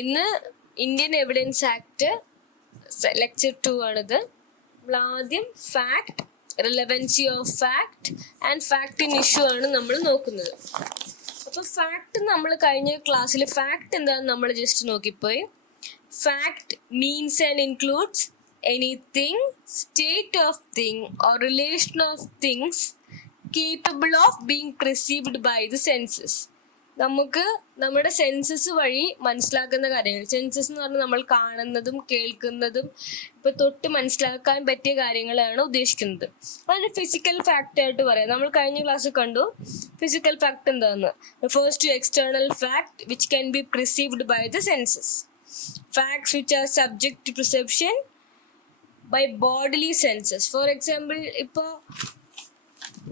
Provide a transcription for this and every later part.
ഇന്ന് Indian evidence act lecture 2 ആണിത്. ആദ്യം fact, relevancy of fact and fact in issue ആണ് നമ്മൾ നോക്കുന്നത്. അപ്പോൾ ഫാക്ട് നമ്മൾ കഴിഞ്ഞ ക്ലാസ്സിൽ ഫാക്ട് എന്താണെന്ന് നമ്മൾ ജസ്റ്റ് നോക്കിപ്പോയി. Fact means and includes anything, state of thing or relation of things capable of being perceived by the senses. നമുക്ക് നമ്മുടെ സെൻസസ് വഴി മനസ്സിലാക്കുന്ന കാര്യങ്ങൾ, സെൻസസ് എന്ന് പറഞ്ഞാൽ നമ്മൾ കാണുന്നതും കേൾക്കുന്നതും ഇപ്പൊ തൊട്ട് മനസ്സിലാക്കാൻ പറ്റിയ കാര്യങ്ങളാണ് ഉദ്ദേശിക്കുന്നത്. അതിന് ഫിസിക്കൽ ഫാക്ട് ആയിട്ട് പറയാം. നമ്മൾ കഴിഞ്ഞ ക്ലാസ്സിൽ കണ്ടു ഫിസിക്കൽ ഫാക്ട് എന്താന്ന്. First to external fact which can be perceived by the senses. Facts which are subject to perception by bodily senses. For example, ഇപ്പൊ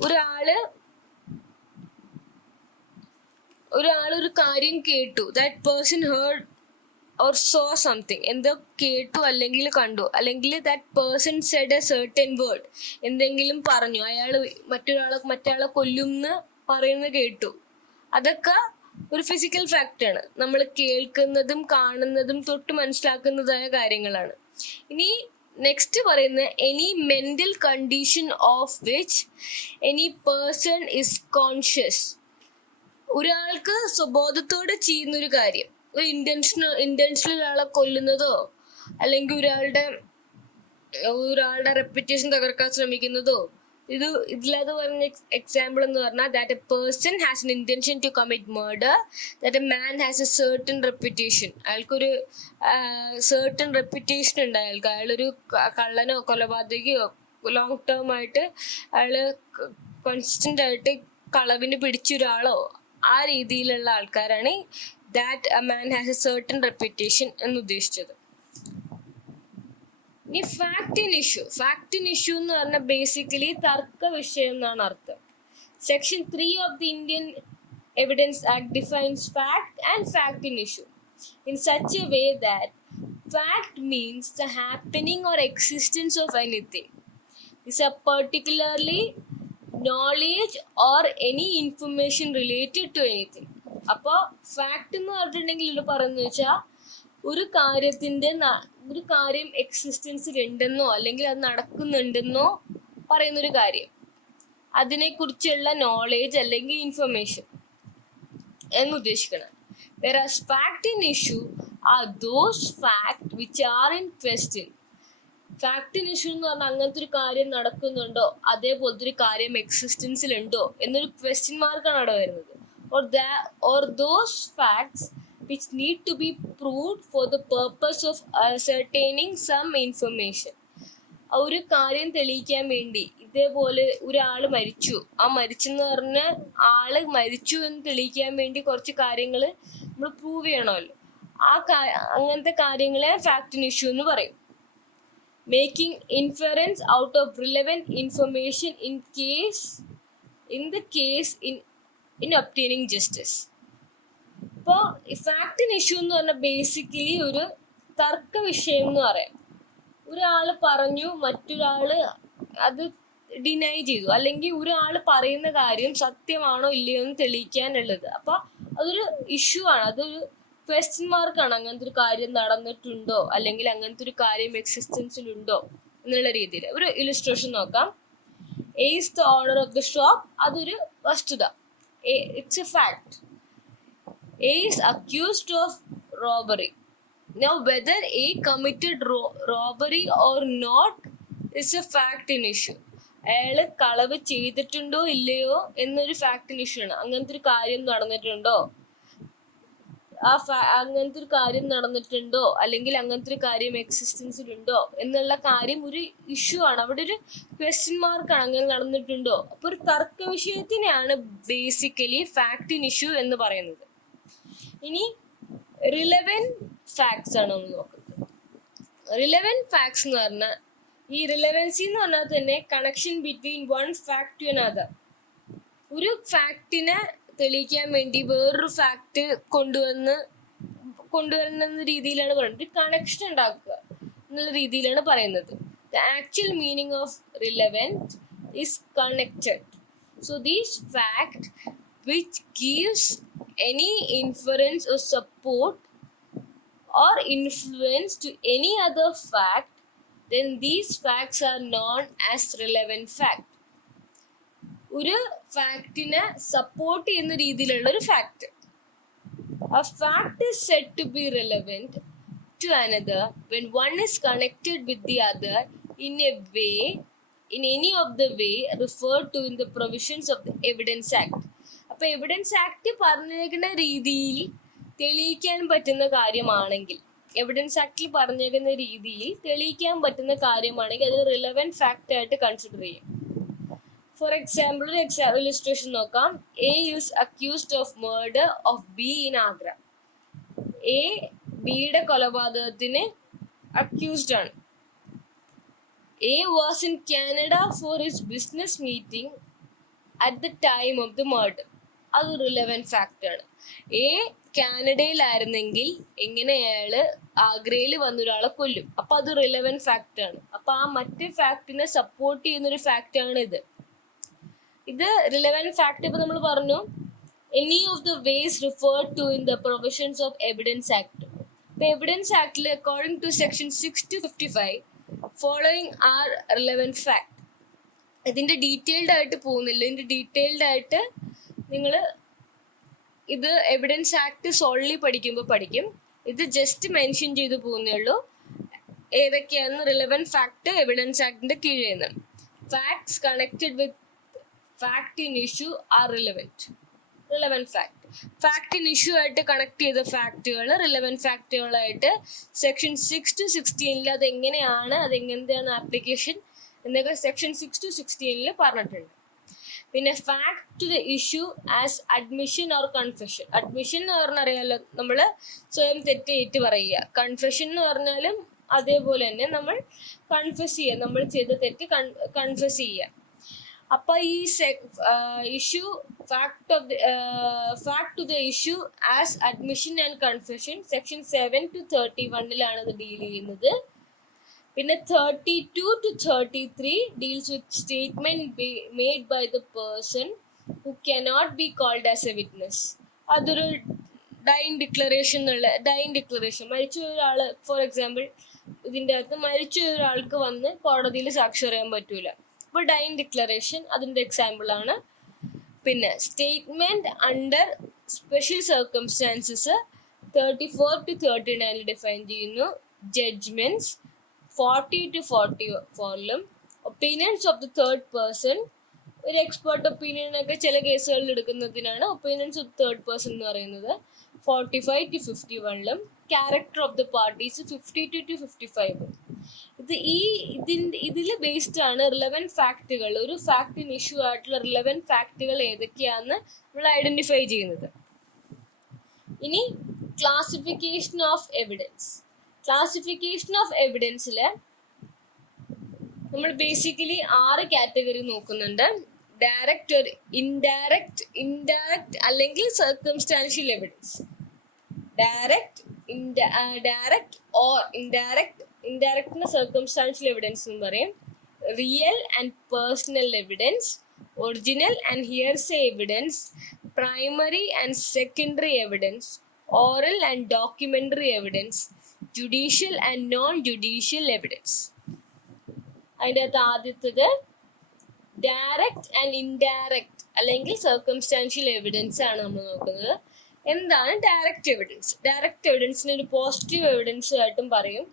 ഒരാള് ഒരു കാര്യം കേട്ടു, that person heard or saw something, എന്തോ കേട്ടു അല്ലെങ്കിൽ കണ്ടു, അല്ലെങ്കിൽ that person said a certain word, എന്തെങ്കിലും പറഞ്ഞു, അയാൾ മറ്റയാളെ കൊല്ലുമെന്ന് പറയുന്നത് കേട്ടു. അതൊക്കെ ഒരു ഫിസിക്കൽ ഫാക്റ്റാണ്. നമ്മൾ കേൾക്കുന്നതും കാണുന്നതും തൊട്ട് മനസ്സിലാക്കുന്നതായ കാര്യങ്ങളാണ്. ഇനി നെക്സ്റ്റ് പറയുന്നത് any mental condition of which any person is conscious. ഒരാൾക്ക് സ്വബോധത്തോടെ ചെയ്യുന്നൊരു കാര്യം, ഒരു ഇന്റൻഷണൽ ഒരാളെ കൊല്ലുന്നതോ അല്ലെങ്കിൽ ഒരാളുടെ റെപ്യൂട്ടേഷൻ തകർക്കാൻ ശ്രമിക്കുന്നതോ, ഇതിലത് പറഞ്ഞ എക്സാമ്പിൾ എന്ന് പറഞ്ഞാൽ that a person has an intention to commit murder, that a man has a certain reputation. അയാൾക്കൊരു സർട്ടൻ റെപ്യൂട്ടേഷൻ ഉണ്ട്. അയാളൊരു കള്ളനോ കൊലപാതകയോ ലോങ് ടേം ആയിട്ട് അയാള് കോൺസ്റ്റന്റ് ആയിട്ട് കളവിന് പിടിച്ച ഒരാളോ ആ രീതിയിലുള്ള ആൾക്കാരാണ് that a man has a certain reputation എന്ന് ഉദ്ദേശിച്ചത്. ഇനി fact in issue. Fact in issue എന്ന് പറഞ്ഞാൽ ബേസിക്കലി തർക്ക വിഷയം എന്നാണ് അർത്ഥം. Section 3 of the Indian evidence act defines fact and fact in issue in such a way that fact means the happening or existence of anything. It's a particularly knowledge or any information related to anything. അപ്പോൾ fact എന്ന് പറഞ്ഞിട്ടുണ്ടെങ്കിൽ ഇവിടെ പറയുന്നത് വെച്ചാൽ ഒരു കാര്യം എക്സിസ്റ്റൻസിൽ ഉണ്ടെന്നോ അല്ലെങ്കിൽ അത് നടക്കുന്നുണ്ടെന്നോ പറയുന്നൊരു കാര്യം, അതിനെക്കുറിച്ചുള്ള നോളേജ് അല്ലെങ്കിൽ ഇൻഫർമേഷൻ എന്ന് ഉദ്ദേശിക്കണം. Whereas fact in issue are those facts which are in question. Fact in issue എന്ന് പറഞ്ഞാൽ അങ്ങനത്തെ ഒരു കാര്യം നടക്കുന്നുണ്ടോ, അതേപോലത്തെ ഒരു കാര്യം എക്സിസ്റ്റൻസിൽ ഉണ്ടോ എന്നൊരു ക്വസ്റ്റ്യൻ മാർക്കാണ് അവിടെ വരുന്നത്. or those facts which need to be proved for the purpose of ascertaining some information. ഒരു കാര്യം തെളിയിക്കാൻ വേണ്ടി, ഇതേപോലെ ഒരാള് മരിച്ചു, ആ മരിച്ചെന്ന് പറഞ്ഞ ആള് മരിച്ചു എന്ന് തെളിയിക്കാൻ വേണ്ടി കുറച്ച് കാര്യങ്ങൾ നമ്മൾ പ്രൂവ് ചെയ്യണമല്ലോ. അങ്ങനത്തെ കാര്യങ്ങളെ ഫാക്ട് ഇൻ ഇഷ്യൂ എന്ന് പറയും. Making inference out of relevant information in obtaining justice. ഇപ്പോൾ ഫാക്ട് ഇൻ ഇഷ്യൂ എന്ന് പറഞ്ഞാൽ ബേസിക്കലി ഒരു തർക്ക വിഷയം എന്ന് പറയാം. ഒരാൾ പറഞ്ഞു, മറ്റൊരാള് അത് ഡിനൈ ചെയ്തു, അല്ലെങ്കിൽ ഒരാൾ പറയുന്ന കാര്യം സത്യമാണോ ഇല്ലയോ എന്ന് തെളിയിക്കാനുള്ളത്. അപ്പൊ അതൊരു ഇഷ്യൂ ആണ്, അതൊരു ക്വസ്റ്റ്യൻ മാർക്കാണ്. അങ്ങനത്തെ ഒരു കാര്യം നടന്നിട്ടുണ്ടോ അല്ലെങ്കിൽ അങ്ങനത്തെ ഒരു കാര്യം എക്സിസ്റ്റൻസിലുണ്ടോ എന്നുള്ള രീതിയിൽ. ഒരു ഇലുസ്ട്രേഷൻ നോക്കാം. A is the owner of the shop. അതൊരു വസ്തുത, it's a fact. A is accused of robbery. Now whether A committed robbery or not is a fact in issue. അയാള് കളവ് ചെയ്തിട്ടുണ്ടോ ഇല്ലയോ എന്നൊരു ഫാക്ട് ഇൻ ഇഷ്യൂ ആണ്. അങ്ങനത്തെ ഒരു കാര്യം നടന്നിട്ടുണ്ടോ, അങ്ങനത്തെ ഒരു കാര്യം നടന്നിട്ടുണ്ടോ അല്ലെങ്കിൽ അങ്ങനത്തെ ഒരു കാര്യം എക്സിസ്റ്റൻസിലുണ്ടോ എന്നുള്ള കാര്യം ഒരു ഇഷ്യൂ ആണ്. അവിടെ ഒരു ക്വസ്റ്റ്യൻ മാർക്കാണ്, അങ്ങനെ നടന്നിട്ടുണ്ടോ. അപ്പൊ ഒരു തർക്ക വിഷയത്തിനെയാണ് ബേസിക്കലി ഫാക്ട് ഇൻ ഇഷ്യൂ എന്ന് പറയുന്നത്. ഇനി റിലവൻറ്റ് ഫാക്ട്സ് ആണ് നമ്മൾ നോക്കുന്നത്. റിലവൻറ്റ് ഫാക്ട്സ് എന്ന് പറഞ്ഞാൽ, ഈ റിലവൻസി എന്ന് പറഞ്ഞാൽ തന്നെ connection between one fact to another. ഒരു ഫാക്ടിനെ തെളിയിക്കാൻ വേണ്ടി വേറൊരു ഫാക്ട് കൊണ്ടുവരുന്ന രീതിയിലാണ് പറയുന്നത്. ഒരു കണക്ഷൻ ഉണ്ടാക്കുക എന്നുള്ള രീതിയിലാണ് പറയുന്നത്. The actual meaning of relevant is connected. So these fact which gives any inference or support or influence to any other fact, then these facts are known as relevant fact. ഒരു ഫാക്റ്റിനെ support ചെയ്യുന്ന രീതിയിലുള്ള ഒരു fact. A fact is said to be relevant to another when one is connected with the other in any of the way referred to in the provisions of the Evidence Act. അപ്പൊ evidence act പറഞ്ഞേക്കുന്ന രീതിയിൽ തെളിയിക്കാൻ പറ്റുന്ന കാര്യമാണെങ്കിൽ, evidence ആക്ടിൽ പറഞ്ഞേക്കുന്ന രീതിയിൽ തെളിയിക്കാൻ പറ്റുന്ന കാര്യമാണെങ്കിൽ അത് റിലവൻറ്റ് ഫാക്റ്റ് ആയിട്ട് കൺസിഡർ ചെയ്യും. ഫോർ എക്സാമ്പിൾ ഒരു ഇല്ലസ്ട്രേഷൻ നോക്കാം. A is accused of murder of be in Agra. A ബിയുടെ കൊലപാതകത്തിന് അക്യൂസ്ഡ് ആണ്. A was in Canada for his business meeting at the time of the murder. അത് റിലവൻറ്റ് ഫാക്റ്റ് ആണ്. A കാനഡയിലായിരുന്നെങ്കിൽ എങ്ങനെ അയാള് ആഗ്രയിൽ വന്നൊരാളെ കൊല്ലും. അപ്പൊ അത് റിലവൻറ്റ് ഫാക്റ്റ് ആണ്. അപ്പൊ ആ മറ്റേ ഫാക്റ്റിനെ സപ്പോർട്ട് ചെയ്യുന്നൊരു ഫാക്റ്റ് ആണ് ഇത്. ഇത് റിലവൻറ്റ് ഫാക്ട്. ഇപ്പൊ നമ്മൾ പറഞ്ഞു any of the ways referred to in the provisions of evidence act. ഇപ്പൊ എവിഡൻസ് ആക്ടിൽ according to section 6 to 55 following are relevant fact. ഇതിന്റെ ഡീറ്റെയിൽഡ് ആയിട്ട് പോകുന്നില്ല. ഇതിന്റെ ഡീറ്റെയിൽഡ് ആയിട്ട് നിങ്ങൾ ഇത് എവിഡൻസ് ആക്ട് സോൾലി പഠിക്കുമ്പോൾ പഠിക്കും. ഇത് ജസ്റ്റ് മെൻഷൻ ചെയ്ത് പോകുന്നേ ഉള്ളൂ ഏതൊക്കെയാണ് റിലവൻറ്റ് ഫാക്ട് എവിഡൻസ് ആക്ടിന്റെ കീഴിൽ നിന്ന്. Facts connected with fact in issue are relevant fact. Fact in issue ആയിട്ട് കണക്ട് ചെയ്ത ഫാക്റ്റുകൾ റിലവൻറ്റ് ഫാക്റ്റുകളായിട്ട് സെക്ഷൻ 6 to 16 അത് എങ്ങനെയാണ്, അത് എങ്ങനത്തെയാണ് ആപ്ലിക്കേഷൻ എന്നൊക്കെ സെക്ഷൻ 6 to 16 പറഞ്ഞിട്ടുണ്ട്. പിന്നെ fact to the issue as admission or confession. Admission എന്ന് പറഞ്ഞാൽ അറിയാലോ, നമ്മൾ സ്വയം തെറ്റേറ്റ് പറയുക. കൺഫെഷൻ എന്ന് പറഞ്ഞാലും അതേപോലെ തന്നെ നമ്മൾ കൺഫെസ് ചെയ്യുക, നമ്മൾ ചെയ്ത തെറ്റ് കൺഫെസ് ചെയ്യുക. അപ്പൊ ഈ issue fact to the issue as admission and confession section 7 to 31 അത് ഡീൽ ചെയ്യുന്നത്. പിന്നെ 32 to 33 deals with statement made by the person who cannot be called as a witness. അതൊരു ഡൈയിങ് ഡിക്ലറേഷൻ. മരിച്ച ഒരാള്, ഫോർ എക്സാമ്പിൾ ഇതിൻ്റെ അകത്ത് മരിച്ച ഒരാൾക്ക് വന്ന് കോടതിയിൽ സാക്ഷി പറയാൻ പറ്റൂല. അപ്പോൾ ഡൈയിങ് ഡിക്ലറേഷൻ അതിൻ്റെ എക്സാമ്പിൾ ആണ്. പിന്നെ statement under special circumstances 34 to 39 define ചെയ്യുന്നു. Judgements 40 to 44 opinions of the third person. ഒരു എക്സ്പേർട്ട് ഒപ്പീനിയനൊക്കെ ചില കേസുകളിൽ എടുക്കുന്നതിനാണ് ഒപ്പീനിയൻസ് ഓഫ് തേർഡ് പേഴ്സൺ എന്ന് പറയുന്നത്. 45 to 51 character of the parties 52 to 55. ഇതിൽ ബേസ്ഡ് ആണ് റിലവൻറ്റ് ഫാക്റ്റുകൾ. ഒരു ഫാക്ടിന് ഇഷ്യൂ ആയിട്ടുള്ള റിലവൻറ്റ് ഫാക്റ്റുകൾ ഏതൊക്കെയാണെന്ന് നമ്മൾ ഐഡന്റിഫൈ ചെയ്യുന്നത്. ഇനി classification of evidence. Classification of എവിഡൻസിൽ നമ്മൾ ബേസിക്കലി 6 കാറ്റഗറി നോക്കുന്നുണ്ട്. ഡയറക്റ്റ്, ഇൻഡയറക്റ്റ് അല്ലെങ്കിൽ സർക്കംസ്റ്റാൻഷ്യൽ എവിഡൻസ്. ഡയറക്റ്റ് ഓർ ഇൻഡയറക്റ്റിന് സർക്കംസ്റ്റാൻഷ്യൽ എവിഡൻസ് എന്ന് പറയും. Real and personal evidence, original and hearsay evidence, primary and secondary evidence, oral and documentary evidence, judicial and non judicial evidence. അതിൻ്റെ അകത്ത് ആദ്യത്തത് direct and indirect അല്ലെങ്കിൽ circumstantial evidence ആണ് നമ്മൾ നോക്കുന്നത്. എന്താണ് ഡയറക്റ്റ് എവിഡൻസ്? ഡയറക്റ്റ് എവിഡൻസിന് ഒരു പോസിറ്റീവ് എവിഡൻസ് ആയിട്ടും പറയും.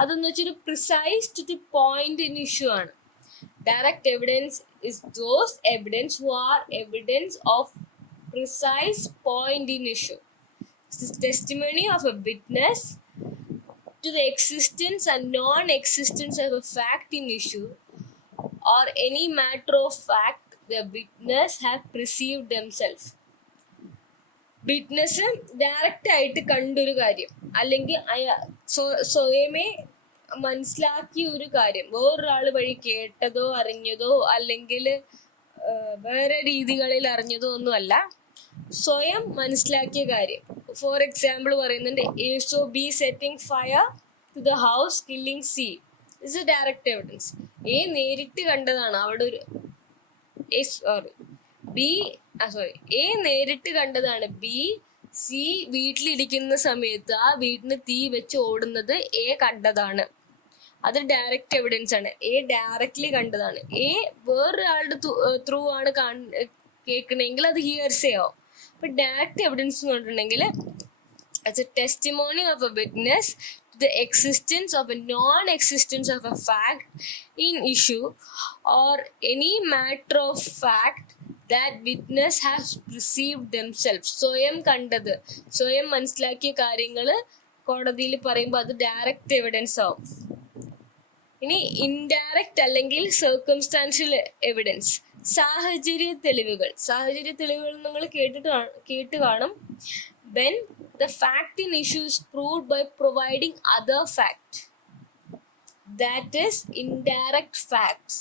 അതെന്ന് വെച്ചൊരു precise to the point in issue ആണ്. Direct evidence is those evidence who are evidence of precise point in issue. Testimony of a witness to the existence and non-existence of a fact in issue or any matter of fact the witness have perceived themselves. Witness direct ആയിട്ട് കണ്ടൊരു കാര്യം അല്ലെങ്കിൽ സ്വയമേ മനസ്സിലാക്കിയ ഒരു കാര്യം വേറൊരാൾ വഴി കേട്ടതോ അറിഞ്ഞതോ അല്ലെങ്കിൽ വേറെ രീതികളിൽ അറിഞ്ഞതോ ഒന്നുമല്ല, സ്വയം മനസ്സിലാക്കിയ കാര്യം. ഫോർ എക്സാമ്പിൾ പറയുന്നുണ്ട്, so B setting fire to the house killing C is a direct evidence. നേരിട്ട് കണ്ടതാണ് അവിടെ ഒരു എ നേരിട്ട് കണ്ടതാണ് ബി സി വീട്ടിലിരിക്കുന്ന സമയത്ത് ആ വീട്ടിന് തീ വെച്ച് ഓടുന്നത് എ കണ്ടതാണ്. അത് ഡയറക്റ്റ് എവിഡൻസ് ആണ്. എ ഡയറക്റ്റ്ലി കണ്ടതാണ്. എ വേറൊരാളുടെ ത്രൂ ആണ് കേൾക്കണമെങ്കിൽ അത് ഹിയർസേ ആവും. അപ്പൊ ഡയറക്റ്റ് എവിഡൻസ് എന്ന് പറഞ്ഞിട്ടുണ്ടെങ്കിൽ as a testimony of a witness to the existence of a non-existence of a fact in issue or any matter of fact that witness has perceived themselves. സ്വയം കണ്ടത്, സ്വയം മനസ്സിലാക്കിയ കാര്യങ്ങൾ കോടതിയിൽ പറയുമ്പോൾ അത് ഡയറക്റ്റ് എവിഡൻസ് ആവും. ഇനി ഇൻഡയറക്റ്റ് അല്ലെങ്കിൽ സർക്കംസ്റ്റാൻഷ്യൽ എവിഡൻസ്, സാഹചര്യ തെളിവുകൾ. സാഹചര്യ തെളിവുകൾ നിങ്ങൾ കേട്ട് കാണും. when the fact in issue is proved by providing other fact, that is indirect facts,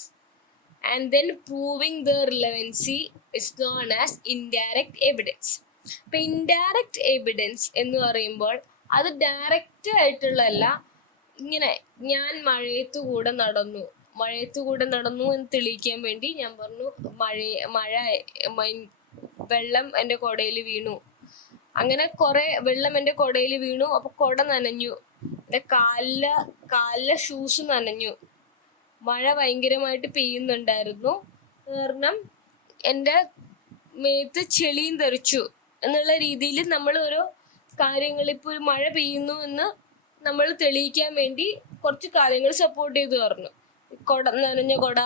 and then proving the relevancy is known as indirect evidence. ഇപ്പൊ ഇൻഡയറക്റ്റ് എവിഡൻസ് എന്ന് പറയുമ്പോൾ അത് ഡയറക്റ്റ് ആയിട്ടുള്ളതല്ല. ഇങ്ങനെ ഞാൻ മഴയത്തു കൂടെ നടന്നു എന്ന് തെളിയിക്കാൻ വേണ്ടി ഞാൻ പറഞ്ഞു വെള്ളം എൻ്റെ കുടയിൽ വീണു. അങ്ങനെ കുറെ വെള്ളം എൻ്റെ കുടയിൽ വീണു. അപ്പൊ കുട നനഞ്ഞു, എൻ്റെ കാലിലെ ഷൂസ് നനഞ്ഞു. മഴ ഭയങ്കരമായിട്ട് പെയ്യുന്നുണ്ടായിരുന്നു, കാരണം എൻ്റെ മേത്ത് ചെളിയും തെറിച്ചു എന്നുള്ള രീതിയിൽ നമ്മൾ ഓരോ കാര്യങ്ങൾ, ഇപ്പോൾ ഒരു മഴ പെയ്യുന്നു എന്ന് നമ്മൾ തെളിയിക്കാൻ വേണ്ടി കുറച്ച് കാര്യങ്ങൾ സപ്പോർട്ട് ചെയ്ത് പറഞ്ഞു. നനഞ്ഞ കുട,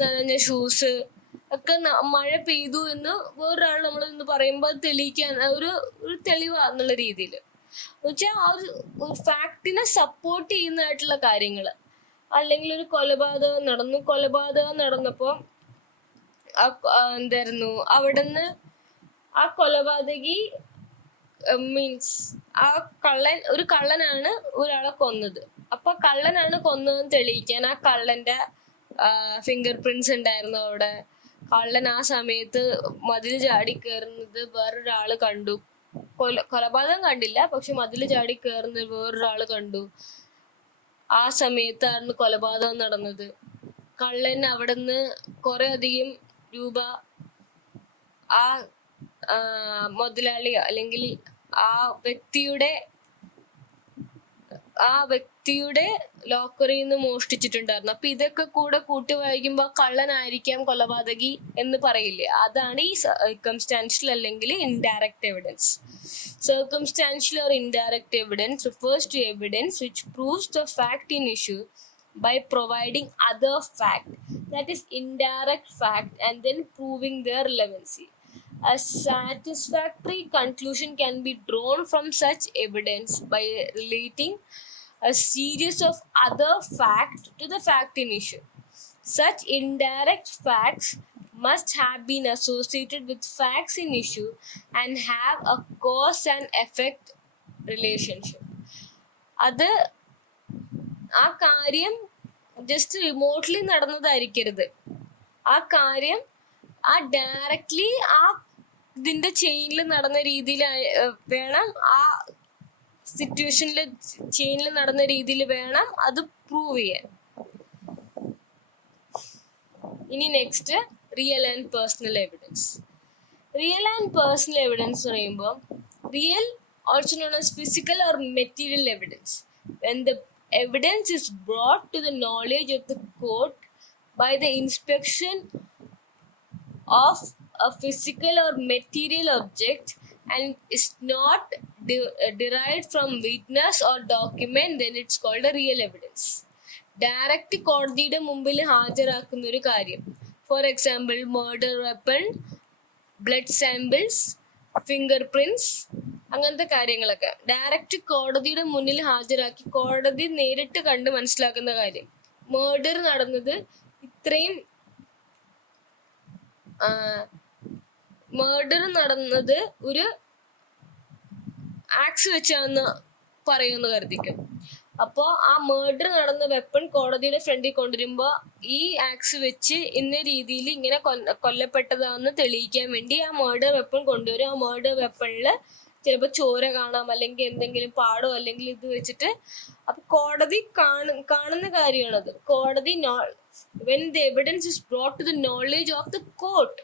നനഞ്ഞ ഷൂസ് ഒക്കെ മഴ പെയ്തു എന്ന് വേറൊരാൾ നമ്മളെന്ന് പറയുമ്പോൾ തെളിയിക്കാൻ ഒരു തെളിവാന്നുള്ള രീതിയിൽ എന്നുവെച്ചാൽ ആ ഒരു ഫാക്ടിനെ സപ്പോർട്ട് ചെയ്യുന്നതായിട്ടുള്ള കാര്യങ്ങൾ. അല്ലെങ്കിൽ ഒരു കൊലപാതകം നടന്നപ്പോൾ എന്തായിരുന്നു, അവിടുന്ന് ആ കൊലപാതകി മീൻസ് ഒരു കള്ളനാണ് ഒരാളെ കൊന്നത്. അപ്പൊ കള്ളനാണ് കൊന്നതെന്ന് തെളിയിക്കാൻ ആ കള്ളന്റെ ഫിംഗർ പ്രിന്റ്സ് ഉണ്ടായിരുന്നു അവിടെ. കള്ളൻ ആ സമയത്ത് മതിൽ ചാടി കയറുന്നത് വേറൊരാള് കണ്ടു. കൊലപാതകം കണ്ടില്ല, പക്ഷെ മതിൽ ചാടി കയറുന്നത് വേറൊരാള് കണ്ടു. ആ സമയത്തായിരുന്നു കൊലപാതകം നടന്നത്. കള്ളൻ അവിടെ നിന്ന് കുറെ അധികം രൂപ ആ മുതലാളി അല്ലെങ്കിൽ ആ വ്യക്തിയുടെ ലോക്കറിൽ നിന്ന് മോഷ്ടിച്ചിട്ടുണ്ടായിരുന്നു. അപ്പൊ ഇതൊക്കെ കൂടെ കൂട്ടി വായിക്കുമ്പോൾ കള്ളനായിരിക്കാം കൊലപാതകി എന്ന് പറയില്ലേ, അതാണ് ഈ സർക്കംസ്റ്റാൻഷ്യൽ അല്ലെങ്കിൽ indirect evidence. Circumstantial or indirect evidence refers to evidence which proves the fact in issue by providing other fact, that is indirect fact, and then proving their relevancy. A satisfactory conclusion can be drawn from such evidence by relating a series of other facts to the fact in issue. Such indirect facts must have been associated with facts in issue and have a cause and effect relationship. അത് ആ കാര്യം just remotely നടന്നതായിരിക്കരുത്. ആ കാര്യം ആ directly ആ ഇതിന്റെ ചെയിനിൽ നടന്ന രീതിയിൽ വേണം, ആ സിറ്റുവേഷനിൽ ചെയിനിൽ നടന്ന രീതിയിൽ വേണം അത് പ്രൂവ് ചെയ്യാൻ. ഇനി next real and personal evidence. Real and personal evidence എന്ന് പറയുമ്പോൾ real also known as physical or material evidence when the evidence is brought to the knowledge of the court by the inspection of a physical or material object and is not derived from witness or document, then it's called a real evidence. Direct കോടതിയുടെ മുമ്പിൽ ഹാജരാക്കുന്ന ഒരു കാര്യം, for example murder weapon, blood samples, finger prints, അങ്ങനത്തെ കാര്യങ്ങളൊക്കെ direct കോടതിയുടെ മുന്നിൽ ഹാജരാക്കി കോടതി നേരിട്ട് കണ്ട് മനസ്സിലാക്കുന്ന കാര്യം. മർഡർ നടന്നത് ഒരു ആക്സ് വെച്ചാന്ന് പറയുമെന്ന് കരുതിക്കും. അപ്പോൾ ആ മർഡർ നടന്ന വെപ്പൺ കോടതിയുടെ ഫ്രണ്ടിൽ കൊണ്ടുവരുമ്പോൾ ഈ ആക്സ് വെച്ച് ഇന്ന രീതിയിൽ ഇങ്ങനെ കൊല്ലപ്പെട്ടതാണെന്ന് തെളിയിക്കാൻ വേണ്ടി ആ മർഡർ വെപ്പൺ കൊണ്ടുവരും. ആ മർഡർ വെപ്പണിൽ ചിലപ്പോൾ ചോര കാണാം, അല്ലെങ്കിൽ എന്തെങ്കിലും പാടോ, അല്ലെങ്കിൽ ഇത് വെച്ചിട്ട് അപ്പൊ കോടതി കാണുന്ന കാര്യമാണത്. കോടതി when the evidence is brought to the knowledge of the court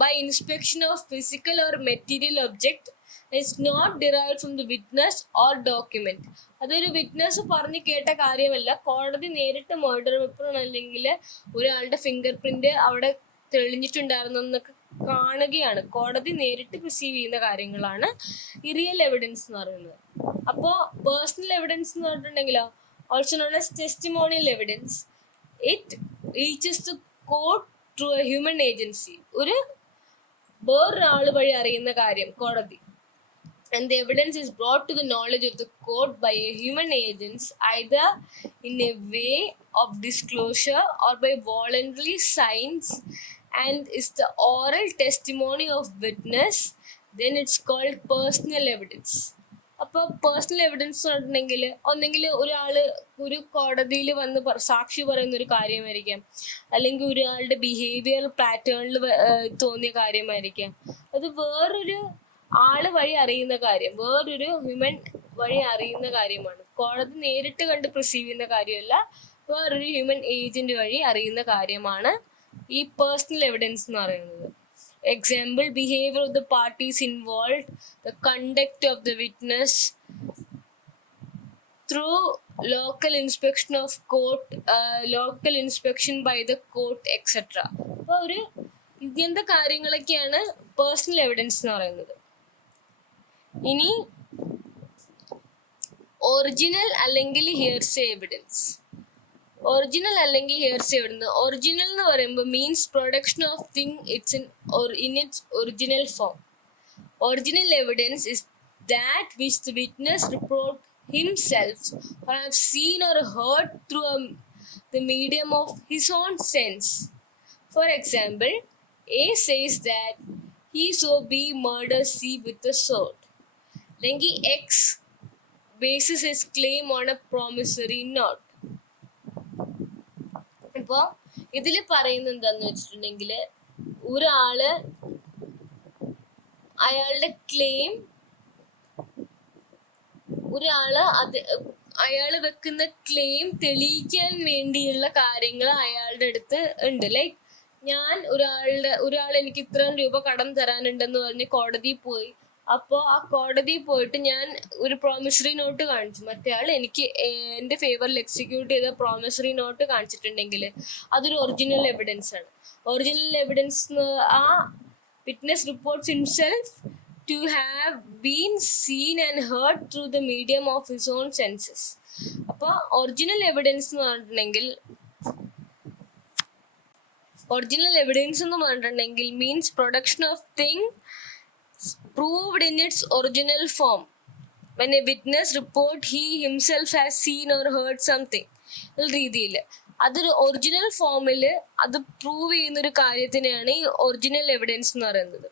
by inspection of physical or material object it's not derived from the witness or document. അതൊരു വിറ്റ്നസ് പറഞ്ഞ് കേട്ട കാര്യമല്ല. കോടതി നേരിട്ട് മർഡർ വെപ്പൺ അല്ലെങ്കിൽ ഒരാളുടെ ഫിംഗർ പ്രിന്റ് അവിടെ തെളിഞ്ഞിട്ടുണ്ടായിരുന്നൊക്കെ കാണുകയാണ്. കോടതി നേരിട്ട് റിസീവ് ചെയ്യുന്ന കാര്യങ്ങളാണ് ഈ റിയൽ എവിഡൻസ് എന്ന് പറയുന്നത്. അപ്പോൾ പേഴ്സണൽ എവിഡൻസ് എന്ന് പറഞ്ഞിട്ടുണ്ടെങ്കിലോ, also known as testimonial evidence, it reaches the court through a human agency. വേറൊരാൾ വഴി അറിയുന്ന കാര്യം കോടതി. And the evidence is brought to the knowledge of the court by a human agent, either in a way of disclosure or by voluntary signs, and is the oral testimony of witness, then it's called personal evidence. അപ്പോൾ personal evidence എന്ന് പറഞ്ഞിട്ടുണ്ടെങ്കിൽ ഒന്നെങ്കിൽ ഒരു കോടതിയിൽ വന്ന് സാക്ഷി പറയുന്ന ഒരു കാര്യമായിരിക്കാം, അല്ലെങ്കിൽ ഒരാളുടെ ബിഹേവിയർ പാറ്റേണിൽ തോന്നിയ കാര്യമായിരിക്കാം. അത് വേറൊരു ആള് വഴി അറിയുന്ന കാര്യം, വേറൊരു ഹ്യൂമൻ വഴി അറിയുന്ന കാര്യമാണ്. കോടതി നേരിട്ട് കണ്ട് പ്രിസീവ് ചെയ്യുന്ന കാര്യമല്ല, വേറൊരു ഹ്യൂമൻ ഏജന്റ് വഴി അറിയുന്ന കാര്യമാണ് ഈ പേഴ്സണൽ എവിഡൻസ് എന്ന് പറയുന്നത്. Example, behaviour of the parties involve, the conduct of the witness through local inspection of court, local inspection by the court etcetera. അപ്പോൾ ഇങ്ങനത്തെ കാര്യങ്ങളൊക്കെയാണ് പേഴ്സണൽ എവിഡൻസ് എന്ന് പറയുന്നത്. ഇനി ഒറിജിനൽ അല്ലെങ്കിൽ ഹിയർസേ എവിഡൻസ്. ഒറിജിനൽ അല്ലെങ്കിൽ ഹിയർസേ എവിഡൻസ്. ഒറിജിനൽ എന്ന് പറയുമ്പോൾ means production of thing it's in its original form. Original evidence is that which the witness report himself or have seen or heard through the medium of his own sense. For example, A says that he saw B murder C with a sword. Lengi X bases his claim on a promissory note. ഇപ്പോൾ ഇതിൽ പറയുന്നത് എന്താന്ന് വെച്ചിട്ടുണ്ടെങ്കിൽ, ഒരാള് അയാളുടെ claim, അയാള് വെക്കുന്ന claim തെളിയിക്കാൻ വേണ്ടിയുള്ള കാര്യങ്ങൾ അയാളുടെ അടുത്ത് ഉണ്ട്. ലൈക്ക് ഞാൻ ഒരാൾ എനിക്ക് ഇത്രയും രൂപ കടം തരാനുണ്ടെന്ന് പറഞ്ഞ് കോടതിയിൽ പോയി. അപ്പോൾ ആ കോടതിയിൽ പോയിട്ട് ഞാൻ ഒരു പ്രോമിസറി നോട്ട് കാണിച്ചു, മറ്റേ ആൾ എനിക്ക് എൻ്റെ ഫേവറിൽ എക്സിക്യൂട്ട് ചെയ്ത പ്രോമിസറി നോട്ട് കാണിച്ചിട്ടുണ്ടെങ്കിൽ അതൊരു ഒറിജിനൽ എവിഡൻസ് ആണ്. ഒറിജിനൽ എവിഡൻസ് ആ witness reports himself to have been seen and heard through the medium of his own senses. അപ്പോൾ ഒറിജിനൽ എവിഡൻസ് എന്ന് പറഞ്ഞിട്ടുണ്ടെങ്കിൽ means production of thing proved in its original form. When a witness report he himself has seen or heard something, രീതിയിൽ അതൊരു original ഫോമിൽ അത് prove ചെയ്യുന്നൊരു കാര്യത്തിനെയാണ് ഈ original evidence എന്ന് പറയുന്നത്.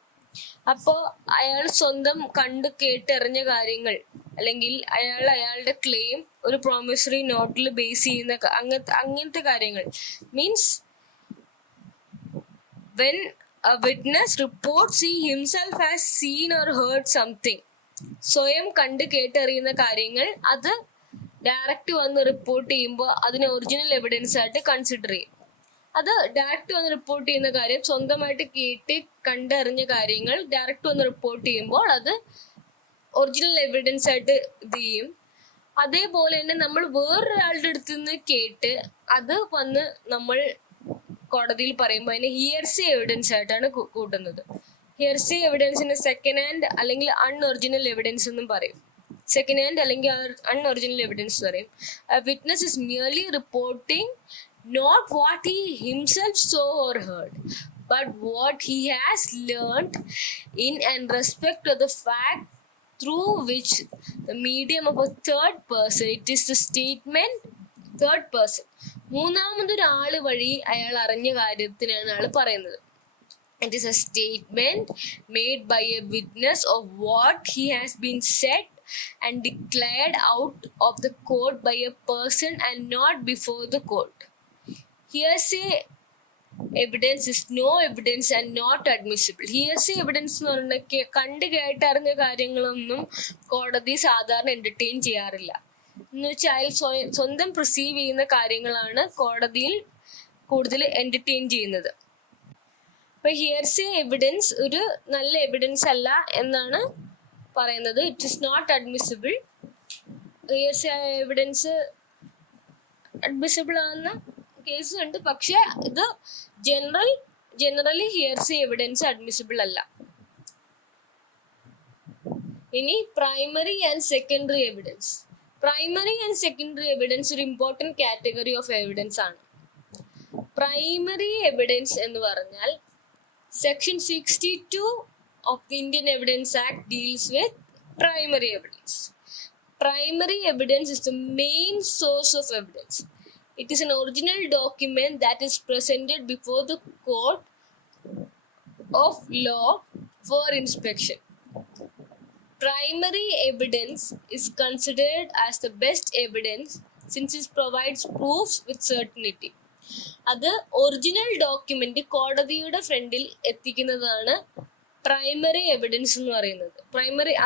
അപ്പോൾ അയാൾ സ്വന്തം കണ്ട് കേട്ടറിഞ്ഞ കാര്യങ്ങൾ, അല്ലെങ്കിൽ അയാളുടെ ക്ലെയിം ഒരു പ്രോമിസറി നോട്ടിൽ ബേസ് ചെയ്യുന്ന അങ്ങനത്തെ കാര്യങ്ങൾ. Means when a witness reports he himself has seen or heard something, സ്വയം കണ്ട് കേട്ടറിയുന്ന കാര്യങ്ങൾ അത് ഡയറക്റ്റ് വന്ന് റിപ്പോർട്ട് ചെയ്യുമ്പോൾ അതിനെ ഒറിജിനൽ എവിഡൻസ് ആയിട്ട് കൺസിഡർ ചെയ്യും. അത് ഡയറക്റ്റ് വന്ന് റിപ്പോർട്ട് ചെയ്യുന്ന കാര്യം, സ്വന്തമായിട്ട് കേട്ട് കണ്ടറിഞ്ഞ കാര്യങ്ങൾ ഡയറക്റ്റ് വന്ന് റിപ്പോർട്ട് ചെയ്യുമ്പോൾ അത് ഒറിജിനൽ എവിഡൻസ് ആയിട്ട് ഇത് ചെയ്യും. അതേപോലെ തന്നെ നമ്മൾ വേറൊരാളുടെ അടുത്ത് നിന്ന് കേട്ട് അത് വന്ന് നമ്മൾ കോടതിയിൽ പറയുമ്പോൾ അതിന് ഹിയർസേ എവിഡൻസ് ആയിട്ടാണ് കൂട്ടുന്നത്. ഹിയർസേ എവിഡൻസിന് സെക്കൻഡ് ഹാൻഡ് അല്ലെങ്കിൽ അൺഒറിജിനൽ എവിഡൻസ് എന്നും പറയും. സെക്കൻഡ് ഹാൻഡ് അല്ലെങ്കിൽ അൺഒറിജിനൽ എവിഡൻസ് എന്ന് പറയും. Witness is merely reporting not what he himself saw or heard, but what he has learned in and respect of the fact through which the medium of a third person. It is the statement third person, മൂന്നാമതൊരാള് വഴി അയാൾ അറിഞ്ഞ കാര്യത്തിനാണ് ആൾ പറയുന്നത്. It is a statement made by a witness of what he has been said and declared out of the court by a person and not before the court. Hearsay evidence is no evidence and not admissible. Hearsay evidence എന്ന് പറഞ്ഞാൽ കണ്ട് കേട്ടറിഞ്ഞ കാര്യങ്ങളൊന്നും കോടതി സാധാരണ entertain ചെയ്യാറില്ല. എന്ന് വെച്ചാൽ സ്വന്തം പ്രിസീവ് ചെയ്യുന്ന കാര്യങ്ങളാണ് കോടതിയിൽ കൂടുതൽ എന്റർടൈൻ ചെയ്യുന്നത്. അപ്പൊ ഹിയർസേ എവിഡൻസ് ഒരു നല്ല എവിഡൻസ് അല്ല എന്നാണ് പറയുന്നത് it is not admissible. Hearsay evidence admissible ആകുന്ന കേസ് ഉണ്ട്, പക്ഷെ ഇത് ജനറലി ഹിയർസേ എവിഡൻസ് അഡ്മിസിബിൾ അല്ല. ഇനി primary and secondary evidence. Primary and secondary evidence ഒരു ഇമ്പോർട്ടൻറ്റ് കാറ്റഗറി ഓഫ് എവിഡൻസ് ആണ്. പ്രൈമറി എവിഡൻസ് എന്ന് പറഞ്ഞാൽ section 62 of the Indian Evidence Act deals with primary evidence. Primary evidence is the main source of evidence. It is an original document that is presented before the court of law for inspection. Primary evidence is considered as the best evidence since it provides proofs with certainty. അത് original document കോടതിയുടെ ഫ്രണ്ടിൽ എത്തിക്കുന്നതാണ് primary evidence എന്ന് പറയുന്നത്.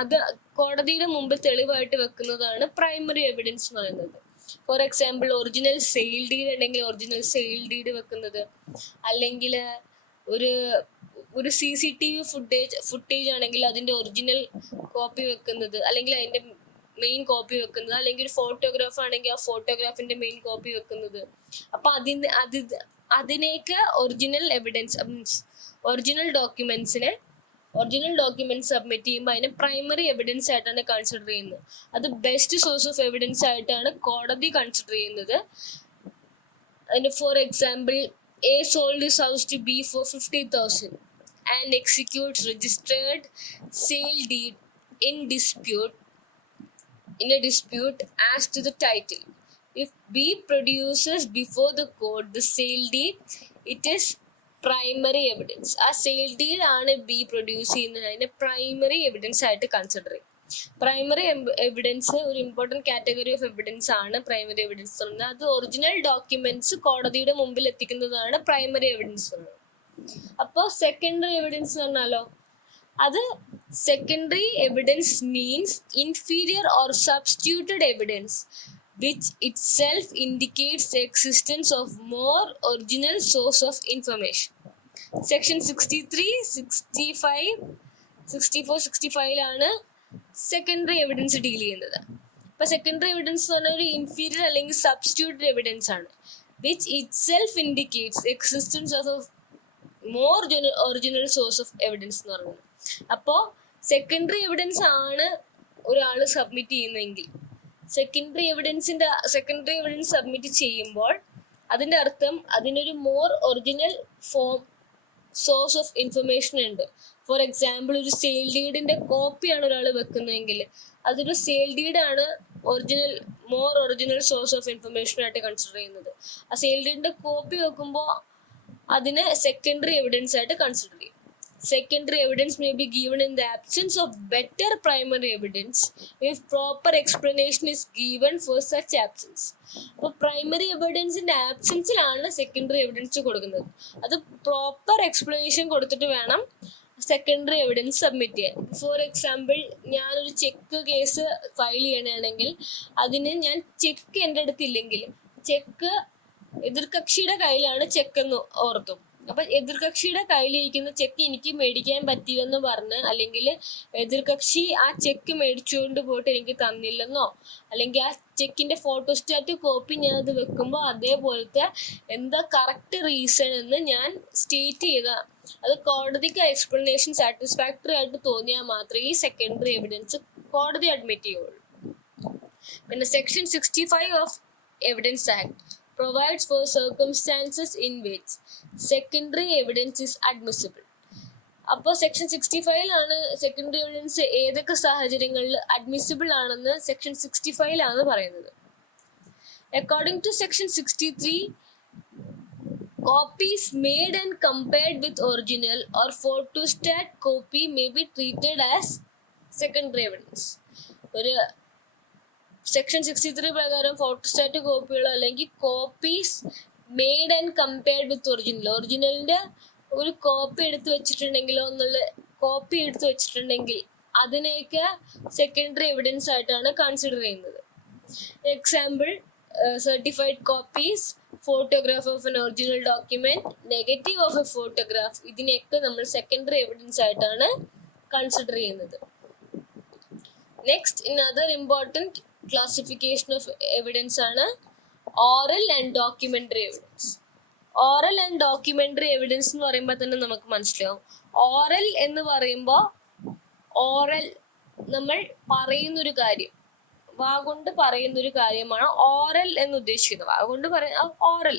അത് കോടതിയുടെ മുമ്പിൽ തെളിവായിട്ട് വെക്കുന്നതാണ് primary evidence എന്ന് പറയുന്നത്. For example, original sale deed ഉണ്ടെങ്കിൽ ഒറിജിനൽ സെയിൽ ഡീഡ് വെക്കുന്നത്, അല്ലെങ്കിൽ ഒരു CCTV ഫുട്ടേജ് ആണെങ്കിൽ അതിന്റെ ഒറിജിനൽ കോപ്പി വെക്കുന്നത്, അല്ലെങ്കിൽ അതിന്റെ മെയിൻ കോപ്പി വെക്കുന്നത്, അല്ലെങ്കിൽ ഒരു ഫോട്ടോഗ്രാഫ് ആണെങ്കിൽ ആ ഫോട്ടോഗ്രാഫിന്റെ മെയിൻ കോപ്പി വെക്കുന്നത്. അപ്പൊ അതിനെയൊക്കെ original evidence means original documents submit ചെയ്യുമ്പോൾ അതിനെ പ്രൈമറി എവിഡൻസ് ആയിട്ടാണ് കൺസിഡർ ചെയ്യുന്നത്. അത് ബെസ്റ്റ് സോഴ്സ് ഓഫ് എവിഡൻസ് ആയിട്ടാണ് കോടതി കൺസിഡർ ചെയ്യുന്നത്. അതിന് for example, A sold his house to B for 50,000 and executes registered sale deed in a dispute as to the title. If B produces before the court the sale deed, it is primary evidence. ആ sale deed ആണ് B produce ചെയ്യുന്നത്, അതിനെ primary evidence ആയിട്ട് consider ചെയ്യും. Primary evidence ഒരു important category of evidence ആണ് primary evidence എന്ന് പറഞ്ഞാൽ. അത് ഒറിജിനൽ ഡോക്യുമെന്റ്സ് കോടതിയുടെ മുമ്പിൽ എത്തിക്കുന്നതാണ് പ്രൈമറി എവിഡൻസ് എന്ന് പറയുന്നത്. അപ്പോൾ സെക്കൻഡറി എവിഡൻസ് എന്ന് പറഞ്ഞാലോ, അത് secondary evidence means inferior or substituted evidence which itself indicates the existence of more original source of information. Section 63, 65, 64, 65 secondary evidence deal ചെയ്യുന്നത്. അപ്പൊ സെക്കൻഡറി എവിഡൻസ് എന്ന് പറഞ്ഞാൽ ഒരു ഇൻഫീരിയർ അല്ലെങ്കിൽ സബ്സ്റ്റിറ്റ്യൂട്ടഡ് എവിഡൻസ് ആണ്, which itself indicates existence of more original source of evidence എന്ന് പറയുന്നത്. അപ്പോൾ സെക്കൻഡറി എവിഡൻസ് ആണ് ഒരാൾ സബ്മിറ്റ് ചെയ്യുന്നതെങ്കിൽ, സെക്കൻഡറി എവിഡൻസ് സബ്മിറ്റ് ചെയ്യുമ്പോൾ അതിൻ്റെ അർത്ഥം അതിനൊരു more original source of information ഉണ്ട്. ഫോർ എക്സാമ്പിൾ, ഒരു സെയിൽ ഡീഡിന്റെ കോപ്പിയാണ് ഒരാൾ വെക്കുന്നതെങ്കിൽ അതൊരു സെയിൽ ഡീഡാണ് more original source of information ആയിട്ട് കൺസിഡർ ചെയ്യുന്നത്. ആ സെയിൽ ഡീഡിന്റെ കോപ്പി വെക്കുമ്പോൾ അതിനെ സെക്കൻഡറി എവിഡൻസ് ആയിട്ട് കൺസിഡർ ചെയ്യും. Secondary evidence may be given in the absence of better primary evidence if proper explanation is given for such absence. അപ്പോൾ primary എവിഡൻസിന്റെ ആബ്സെൻസിലാണ് secondary evidence കൊടുക്കുന്നത്. അത് പ്രോപ്പർ എക്സ്പ്ലനേഷൻ കൊടുത്തിട്ട് വേണം സെക്കൻഡറി എവിഡൻസ് സബ്മിറ്റ് ചെയ്യാൻ. For example, ഞാനൊരു check case file ചെയ്യണമെങ്കിൽ അതിന് ഞാൻ ചെക്ക് എൻ്റെ അടുത്തില്ലെങ്കിൽ ചെക്ക് എതിർകക്ഷിയുടെ കയ്യിലാണ് ചെക്കെന്ന് ഓർത്തു. അപ്പൊ എതിർകക്ഷിയുടെ കയ്യിലിരിക്കുന്ന ചെക്ക് എനിക്ക് മേടിക്കാൻ പറ്റില്ലെന്ന് പറഞ്ഞ്, അല്ലെങ്കിൽ എതിർകക്ഷി ആ ചെക്ക് മേടിച്ചുകൊണ്ട് പോയിട്ട് എനിക്ക് തന്നില്ലെന്നോ, അല്ലെങ്കിൽ ആ ചെക്കിന്റെ ഫോട്ടോസ്റ്റാറ്റ് കോപ്പി ഞാൻ അത് വെക്കുമ്പോൾ അതേപോലത്തെ എന്താ കറക്റ്റ് റീസൺ എന്ന് ഞാൻ സ്റ്റേറ്റ് ചെയ്ത അത് കോടതിക്ക് എക്സ്പ്ലനേഷൻ സാറ്റിസ്ഫാക്ടറി ആയിട്ട് തോന്നിയാൽ മാത്രമേ ഈ സെക്കൻഡറി എവിഡൻസ് കോടതി അഡ്മിറ്റ് ചെയ്യുള്ളൂ. പിന്നെ section 65 of evidence act provides for circumstances in which secondary evidence is admissible. അപ്പോൾ സെക്ഷൻ 65 സെക്കൻഡറി എവിഡൻസ് ഏതൊക്കെ സാഹചര്യങ്ങളിൽ അഡ്മിസിബിൾ ആണെന്ന് സെക്ഷൻ 65 പറയുന്നത്. According to section 63, copies made and compared with original or photostat copy may be treated as secondary evidence. ഒരു section 63 പ്രകാരം photostat കോപ്പികളോ അല്ലെങ്കിൽ copies made and compared with ഒറിജിനലിന്റെ ഒരു കോപ്പി എടുത്ത് വെച്ചിട്ടുണ്ടെങ്കിൽ അതിനെയൊക്കെ സെക്കൻഡറി എവിഡൻസ് ആയിട്ടാണ് കൺസിഡർ ചെയ്യുന്നത്. Example, certified copies, photograph of an original document, negative of a photograph, ഇതിനെയൊക്കെ നമ്മൾ സെക്കൻഡറി എവിഡൻസ് ആയിട്ടാണ് കൺസിഡർ ചെയ്യുന്നത്. Next another important classification of evidence ആണ് oral and documentary evidence. Oral and documentary evidence എന്ന് പറയുമ്പോൾ തന്നെ നമുക്ക് മനസ്സിലാവും. ഓറൽ എന്ന് പറയുമ്പോൾ ഓറൽ നമ്മൾ പറയുന്നൊരു കാര്യം, വാഗൊണ്ട് പറയുന്നൊരു കാര്യമാണ് ഓറൽ എന്ന് ഉദ്ദേശിക്കുന്നത്. വാഗൊണ്ട് ഓറൽ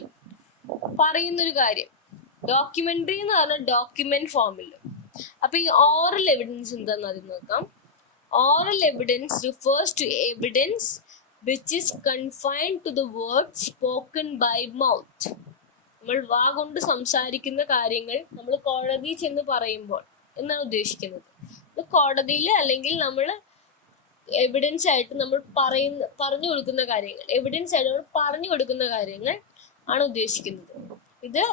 പറയുന്നൊരു കാര്യം. ഡോക്യുമെന്ററി എന്ന് പറഞ്ഞാൽ ഡോക്യുമെന്റ് ഫോമിൽ. അപ്പൊ ഈ ഓറൽ എവിഡൻസ് എന്താണെന്ന് ആദ്യം നോക്കാം. Oral evidence refers to evidence which is confined to the words spoken by mouth. നമ്മൾ വാ കൊണ്ട് സംസാരിക്കുന്ന കാര്യങ്ങൾ നമ്മൾ കോടതി ചെന്ന് പറയുമ്പോൾ എന്നാണ് ഉദ്ദേശിക്കുന്നത്. ഇത് കോടതിയിൽ അല്ലെങ്കിൽ നമ്മൾ എവിഡൻസ് ആയിട്ട് നമ്മൾ പറഞ്ഞു കൊടുക്കുന്ന കാര്യങ്ങൾ, എവിഡൻസ് ആയിട്ട് നമ്മൾ പറഞ്ഞു കൊടുക്കുന്ന കാര്യങ്ങൾ ആണ് ഉദ്ദേശിക്കുന്നത്. ഇത്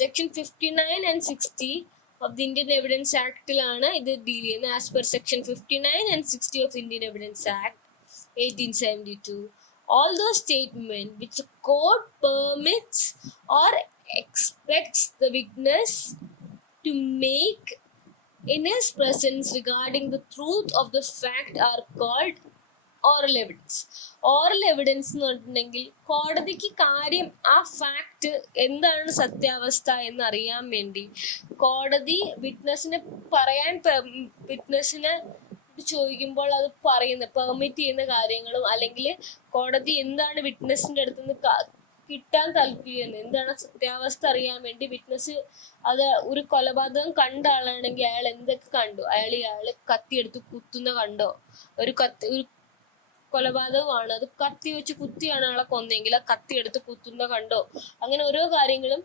section 59 and 60 of the Indian Evidence Act ലാണ് ഇത് ഡീൽ ചെയ്യുന്നത്. As per section 59 and 60 of Indian Evidence Act 1872, all those statements which the court permits or expects the witness to make in his presence regarding the truth of the fact are called oral evidence. Oral evidence എന്ന് പറഞ്ഞിട്ടുണ്ടെങ്കിൽ കോടതിക്ക് കാര്യം ആ fact എന്താണ് സത്യാവസ്ഥ എന്നറിയാൻ വേണ്ടി കോടതി വിറ്റ്നസിനെ ചോദിക്കുമ്പോൾ അത് പെർമിറ്റ് ചെയ്യുന്ന കാര്യങ്ങളും, അല്ലെങ്കിൽ കോടതി എന്താണ് വിറ്റ്നസിന്റെ അടുത്ത് നിന്ന് കിട്ടാൻ താല്പര്യം, എന്താണ് സത്യാവസ്ഥ അറിയാൻ വേണ്ടി വിറ്റ്നസ് അത് ഒരു കൊലപാതകം കണ്ട ആളാണെങ്കിൽ അയാൾ എന്തൊക്കെ കണ്ടു, അയാൾ കത്തിയെടുത്ത് കുത്തുന്ന കണ്ടോ, ഒരു കൊലപാതകമാണ്, അത് കത്തി വെച്ച് കുത്തിയാണ് ആളെ കൊന്നെങ്കിൽ ആ കത്തി എടുത്ത് കുത്തുന്ന കണ്ടോ, അങ്ങനെ ഓരോ കാര്യങ്ങളും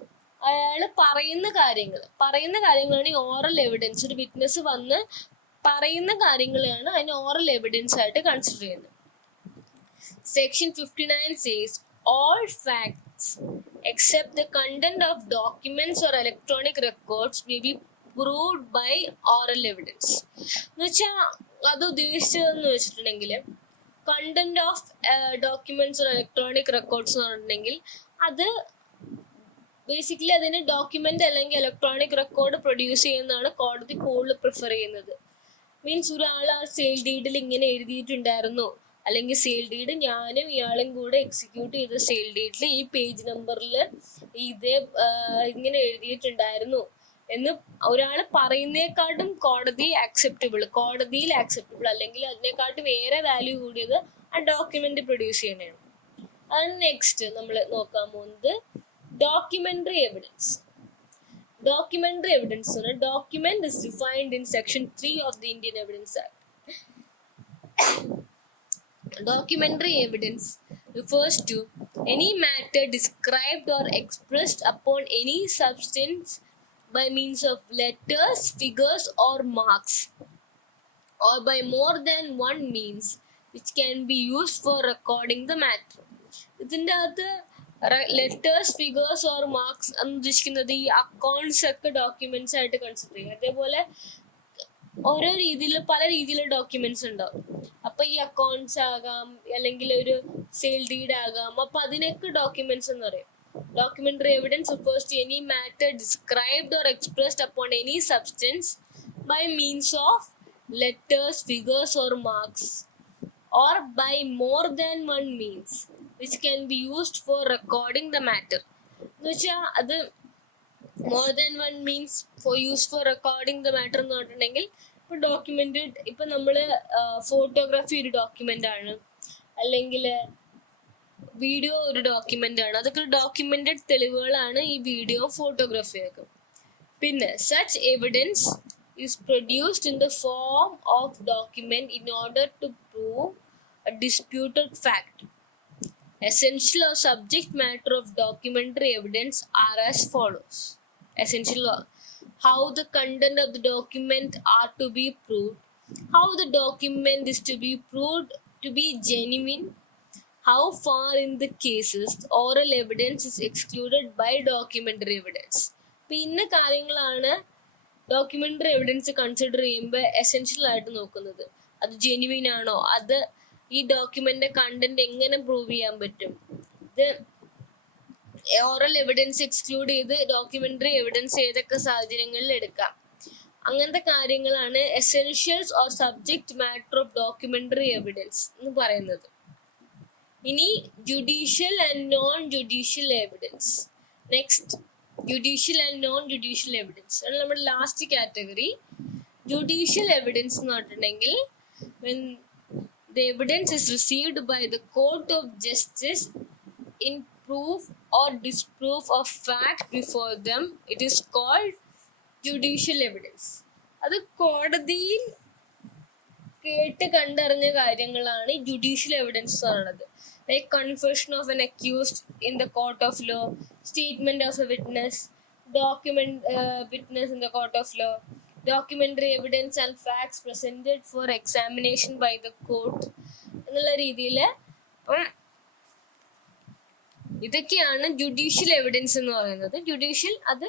അയാൾ പറയുന്ന കാര്യങ്ങളാണ് ഈ ഓറൽ എവിഡൻസ്. ഒരു വിറ്റ്നസ് വന്ന് പറയുന്ന കാര്യങ്ങളാണ് അതിന് ഓറൽ എവിഡൻസ് ആയിട്ട് കൺസിഡർ ചെയ്യുന്നത്. Section 59 says all facts except the content of documents or electronic records may be proved by oral evidence. എന്ന് വെച്ചാൽ അത് ഉദ്ദേശിച്ചതെന്ന് വെച്ചിട്ടുണ്ടെങ്കിൽ content of documents electronic records എന്ന് പറഞ്ഞിട്ടുണ്ടെങ്കിൽ അത് ബേസിക്കലി അതിന് ഡോക്യുമെന്റ് അല്ലെങ്കിൽ ഇലക്ട്രോണിക് റെക്കോർഡ് പ്രൊഡ്യൂസ് ചെയ്യുന്നതാണ് കോടതി കൂടുതൽ പ്രിഫർ ചെയ്യുന്നത്. മീൻസ് ഒരാൾ ആ സെയിൽ ഡീഡിൽ ഇങ്ങനെ എഴുതിയിട്ടുണ്ടായിരുന്നു, അല്ലെങ്കിൽ സെയിൽ ഡീഡ് ഞാനും ഇയാളും കൂടെ എക്സിക്യൂട്ട് ചെയ്ത സെയിൽ ഡീഡിൽ ഈ പേജ് നമ്പറിൽ ഇതേ ഇങ്ങനെ എഴുതിയിട്ടുണ്ടായിരുന്നു എന്ന് ഒരാൾ പറയുന്നേക്കാട്ടും കോടതിയിൽ ആക്സെപ്റ്റബിൾ അല്ലെങ്കിൽ അതിനെക്കാട്ടും ഏറെ വാല്യൂ കൂടിയത് ആ ഡോക്യുമെന്റ് പ്രൊഡ്യൂസ് ചെയ്യണതാണ്. അത് നെക്സ്റ്റ് നമ്മൾ നോക്കാൻ പോകുന്നത് ഡോക്യുമെന്ററി എവിഡൻസ്. ഡോക്യുമെന്ററി എവിഡൻസ് എന്ന് പറഞ്ഞാൽ document is defined in section 3 of the Indian evidence act. Documentary evidence refers to any matter described or expressed upon any substance by means of letters, figures or marks, or by more than one means which can be used for recording the matter. ഇതിൻ്റെ അകത്ത് letters, figures or marks എന്ന് ഉദ്ദേശിക്കുന്നത് ഈ accounts ഒക്കെ documents ആയിട്ട് consider ചെയ്യും. അതേപോലെ ഓരോ പല രീതിയിലുള്ള ഡോക്യുമെന്റ്സ് ഉണ്ടാവും. അപ്പൊ ഈ അക്കൗണ്ട്സ് ആകാം, അല്ലെങ്കിൽ ഒരു സെയിൽ ഡീഡ് ആകാം. അപ്പൊ അതിനൊക്കെ ഡോക്യുമെന്റ്സ് എന്ന് പറയും. Documentary evidence refers to any matter described or expressed upon any substance by means of letters, figures or marks, or by more than one means which can be used for recording the matter. എന്ന് വെച്ചാൽ അത് more than one means for use for recording the matter എന്ന് പറഞ്ഞിട്ടുണ്ടെങ്കിൽ ഇപ്പൊ documented, ഇപ്പൊ നമ്മള് photography ഒരു document ആണ്, അല്ലെങ്കിൽ വീഡിയോ ഒരു ഡോക്യുമെന്റ് ആണ്. അതൊക്കെ ഡോക്യുമെന്റഡ് തെളിവുകളാണ് ഈ വീഡിയോ, ഫോട്ടോഗ്രാഫിയൊക്കെ. പിന്നെ such evidence is produced in the form of document in order to prove a disputed fact. Essential or subject matter of documentary evidence are as follows. Essential: how the content of the document are to be proved, how the document is to be proved to be genuine, how far in the cases oral evidence is excluded by documentary evidence. പിന്നെ കാര്യങ്ങളാണ് documentary evidence consider ചെയ്യുമ്പോൾ essential ആയിട്ട് നോക്കുന്നത്. അത് genuine ആണോ, അത് ഈ ഡോക്യുമെന്റിന്റെ content എങ്ങനെ പ്രൂവ് ചെയ്യാൻ പറ്റും. ഇത് ഓറൽ എവിഡൻസ് എക്സ്ക്ലൂഡ് ചെയ്ത് ഡോക്യുമെന്ററി എവിഡൻസ് ഏതൊക്കെ സാഹചര്യങ്ങളിൽ എടുക്കാം. അങ്ങനത്തെ കാര്യങ്ങളാണ് essentials or subject matter of documentary evidence എന്ന് പറയുന്നത്. ഇനി judicial and non judicial evidence. Next, judicial and non judicial evidence ആണ് നമ്മുടെ ലാസ്റ്റ് കാറ്റഗറി. ജുഡീഷ്യൽ എവിഡൻസ് എന്ന് പറഞ്ഞിട്ടുണ്ടെങ്കിൽ when the evidence is received by the court of justice in proof or disproof of fact before them, it is called judicial evidence. അത് കോടതിയിൽ കേട്ട് കണ്ടറിഞ്ഞ കാര്യങ്ങളാണ് judicial evidence എന്ന് പറയുന്നത്. Like confession of an accused in the court of law, statement of a witness, document witness in the court of law, documentary evidence and facts presented for examination by the court എന്നുള്ള രീതിയിൽ. അപ്പം ഇതൊക്കെയാണ് judicial evidence എന്ന് പറയുന്നത്. Judicial അത്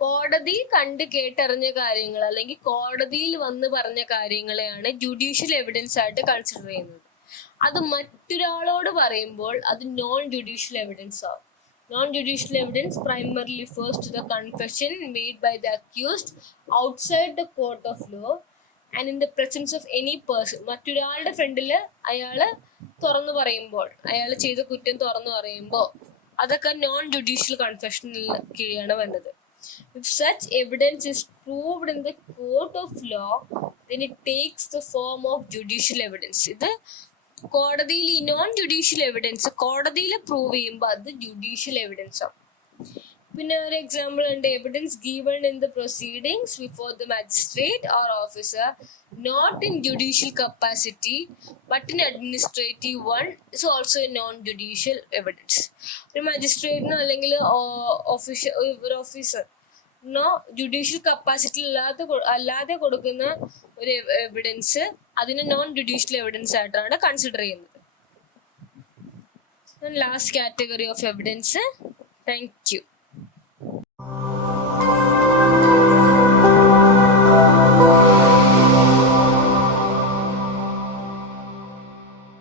കോടതി കണ്ട് കേട്ടറിഞ്ഞ കാര്യങ്ങൾ അല്ലെങ്കിൽ കോടതിയിൽ വന്ന് പറഞ്ഞ കാര്യങ്ങളെയാണ് ജുഡീഷ്യൽ എവിഡൻസ് ആയിട്ട് കൺസിഡർ ചെയ്യുന്നത്. അത് മറ്റൊരാളോട് പറയുമ്പോൾ അത് നോൺ ജുഡീഷ്യൽ എവിഡൻസ് ആവും. Non-judicial evidence primarily refers to the confession made by the accused outside the court of law and in the presence of any person. മറ്റൊരാളുടെ ഫ്രണ്ടിൽ അയാൾ തുറന്നു പറയുമ്പോൾ, അയാൾ ചെയ്ത കുറ്റം തുറന്നു പറയുമ്പോൾ, അതൊക്കെ നോൺ ജുഡീഷ്യൽ കൺഫെഷനിൽ കീഴാണ് വരുന്നത്. If such evidence is proved in the court of law, then it takes the form of judicial evidence. ഇത് കോടതിയിൽ ഈ നോൺ ജുഡീഷ്യൽ എവിഡൻസ് കോടതിയിൽ പ്രൂവ് ചെയ്യുമ്പോൾ അത് ജുഡീഷ്യൽ എവിഡൻസ് ആണ്. പിന്നെ ഒരു എക്സാമ്പിൾ ഉണ്ട്, evidence given in the proceedings before the magistrate or officer not in judicial capacity but in administrative one is also a non judicial evidence. ഒരു മജിസ്ട്രേറ്റിനോ അല്ലെങ്കിൽ ഒരു ഓഫീസറിനോ ജുഡീഷ്യൽ കപ്പാസിറ്റി അല്ലാതെ കൊടുക്കുന്ന ഒരു എവിഡൻസ് അതിനെ നോൺ ജുഡീഷ്യൽ എവിഡൻസ് ആയിട്ടാണ് കൺസിഡർ ചെയ്യുന്നത്. Last category of evidence. Thank you.